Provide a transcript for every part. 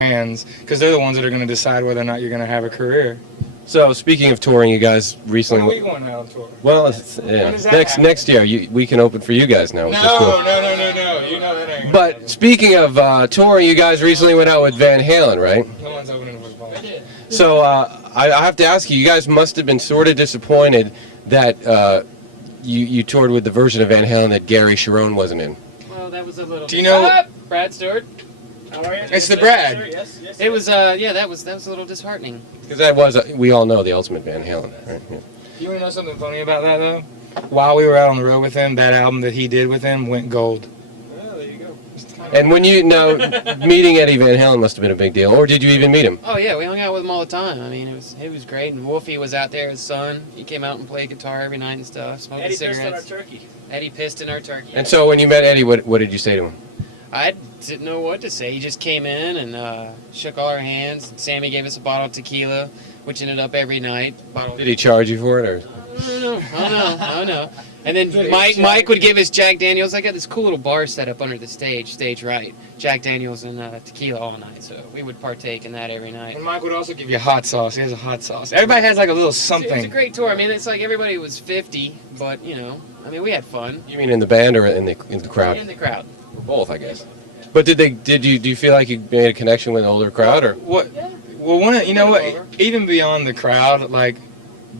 hands, because they're the ones that are going to decide whether or not you're going to have a career. So speaking of touring, you guys recently. When are we going out on tour? Well, it's, yeah. next year we can open for you guys now. No. You know that ain't. But speaking of touring, you guys recently went out with Van Halen, right? No one's opening for the ball. So I have to ask you, you guys must have been sort of disappointed that you toured with the version of Van Halen that Gary Cherone wasn't in. Well, that was a little. Do you know? Brad Stewart. How are you? It's the Brad. Yes. It was that was a little disheartening. Because that was, we all know, the ultimate Van Halen, right? Yeah. You want to know something funny about that, though? While we were out on the road with him, that album that he did with him went gold. Oh, there you go. And when meeting Eddie Van Halen must have been a big deal, or did you even meet him? Oh yeah, we hung out with him all the time. I mean, it was great. And Wolfie was out there, his son. He came out and played guitar every night and stuff, smoking cigarettes. Eddie pissed in our turkey. Eddie pissed in our turkey. And so when you met Eddie, what did you say to him? I didn't know what to say. He just came in and shook all our hands. Sammy gave us a bottle of tequila, which ended up every night. Did he charge you for it, or? I don't know. And then Mike would give us Jack Daniels. I got this cool little bar set up under the stage right. Jack Daniels and tequila all night. So we would partake in that every night. And Mike would also give you hot sauce. He has a hot sauce. Everybody has like a little something. It was a great tour. I mean, it's like everybody was 50, but I mean, we had fun. You mean in the band or in the crowd? In the crowd. Both, I guess. But do you feel like you made a connection with an older crowd, or what? Yeah. Well, you know what? Even beyond the crowd, like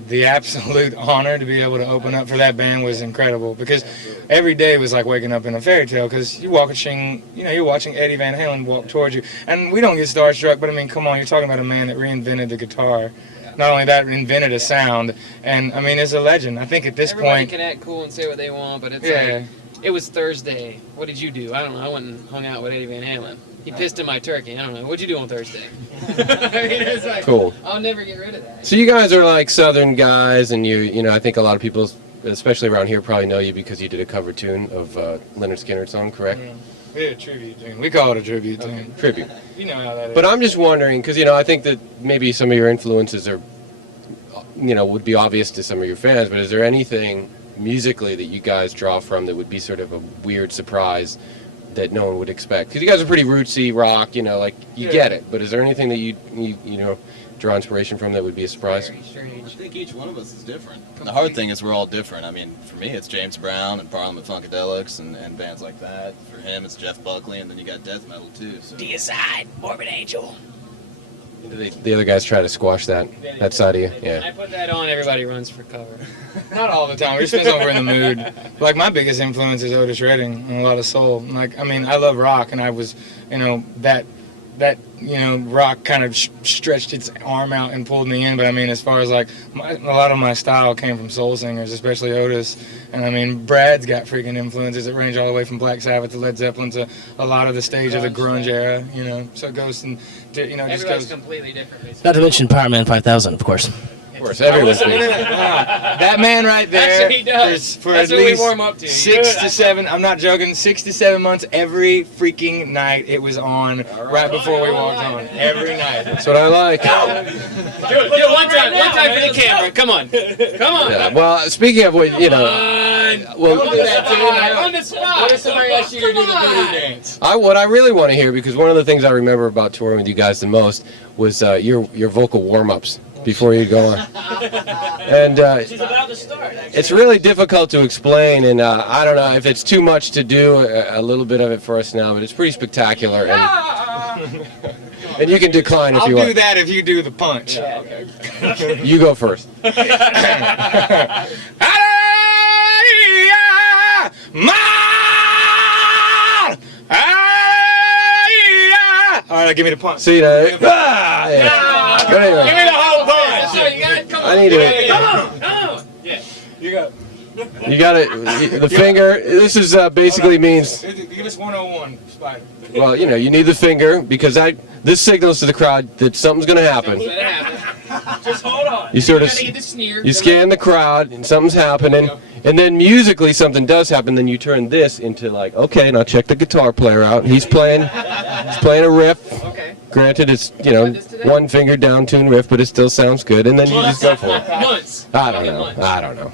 the absolute honor to be able to open up for that band was incredible, because every day was like waking up in a fairy tale, because you're watching Eddie Van Halen walk towards you, and we don't get starstruck, but I mean, come on, you're talking about a man that reinvented the guitar. Not only that, invented a sound, and I mean, it's a legend. I think at this Everybody point, can act cool and say what they want, but it's like, it was Thursday. What did you do? I don't know. I went and hung out with Eddie Van Halen. He pissed in my turkey. I don't know. What'd you do on Thursday? I mean, it's like, cool. I'll never get rid of that. So you guys are like Southern guys, and I think a lot of people, especially around here, probably know you because you did a cover tune of Lynyrd Skynyrd's song, correct? Yeah. We did a tribute tune. We call it a tribute tune. Okay. Tribute. You know how that is. But I'm just wondering, because I think that maybe some of your influences are, would be obvious to some of your fans. But is there anything musically that you guys draw from that would be sort of a weird surprise that no one would expect? Because you guys are pretty rootsy rock, like you get it. But is there anything that you draw inspiration from that would be a surprise? Very strange. I think each one of us is different. The hard thing is we're all different. I mean, for me, it's James Brown and Parliament Funkadelics and bands like that. For him, it's Jeff Buckley, and then you got death metal too. So. Deicide, Morbid Angel. The other guys try to squash that side of you. Yeah. I put that on, everybody runs for cover. Not all the time. It just depends on we're in the mood. Like, my biggest influence is Otis Redding and a lot of soul. Like, I mean, I love rock, and I was, that rock kind of stretched its arm out and pulled me in. But I mean, as far as like, a lot of my style came from soul singers, especially Otis. And I mean, Brad's got freaking influences that range all the way from Black Sabbath to Led Zeppelin to a lot of the stage of the grunge era. So it goes and Everybody's just goes completely different. Basically. Not to mention Powerman 5000, of course. Of course, everyone's that man right there. That's what he does. For That's at what least we warm up to. 6 to 7. I'm not joking. 6 to 7 months every freaking night it was on right before we walked on. Every night. That's what I like. Do it one time for the camera. Come on. Yeah, well, speaking of what, Don't do that, dude. On the spot. What if somebody asked you to do the booty dance? what I really want to hear, because one of the things I remember about touring with you guys the most was your vocal warm-ups before you go on. And She's about to start, actually. it's really difficult to explain, and I don't know if it's too much to do a little bit of it for us now, but it's pretty spectacular. And you can decline if you want. I'll do that if you do the punch. Yeah, okay. You go first. All right, give me the punch. See that? Yeah. But anyway, Give me the whole punch. That's all you got. Come on. I need it. Come on. Yeah. You go. You got it. The finger. This is basically means. Give us 101, Spider. Well, you need the finger because this signals to the crowd that something's going to happen. Just hold on. You sort of gotta get the sneer. you scan the crowd and something's happening, and then musically something does happen. Then you turn this into like, okay, now check the guitar player out. He's playing a riff. Okay. Granted, it's this today? one finger down tune riff, but it still sounds good. And then you just go for it. Months. I don't know.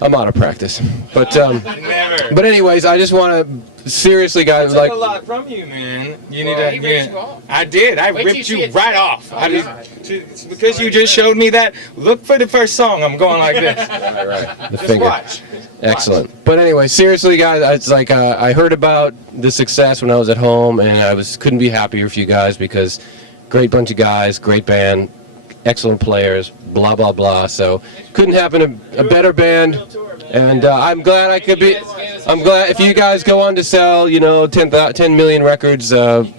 I'm out of practice. But Never. but anyways, I just want to seriously, guys, I took like, a lot from you, man. You Well, need he to. ripped you off. I did. I Wait till you ripped see you it right today. off. Oh, I just God. it's because you just showed me that. Look for the first song. I'm going like this. all right, the Just finger. watch. Excellent. But anyway, seriously, guys, it's like I heard about the success when I was at home, and I couldn't be happier for you guys because great bunch of guys, great band, excellent players, blah blah blah. So couldn't happen a better band, and I'm glad I could be. I'm glad if you guys go on to sell, 10 million records. I'm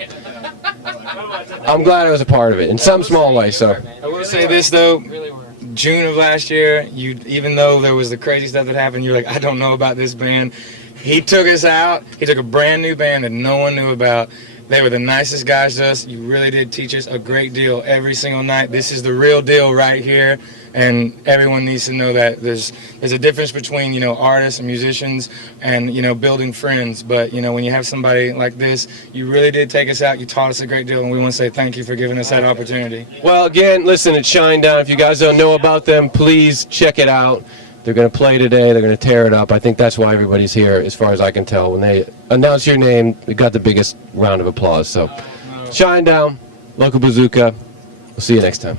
glad I was a part of it in some small way. So I will say this though. Really were. June of last year, even though there was the crazy stuff that happened, you're like, I don't know about this band. He took us out. He took a brand new band that no one knew about. They were the nicest guys to us. You really did teach us a great deal every single night. This is the real deal right here, and everyone needs to know that there's a difference between artists and musicians and building friends. But when you have somebody like this, you really did take us out. You taught us a great deal, and we want to say thank you for giving us that opportunity. well, again, listen, it's Shinedown. If you guys don't know about them, please check it out. They're going to play today. They're going to tear it up. I think that's why everybody's here, as far as I can tell. When they announce your name, we got the biggest round of applause. So, Shinedown, Locobazooka. We'll see you next time.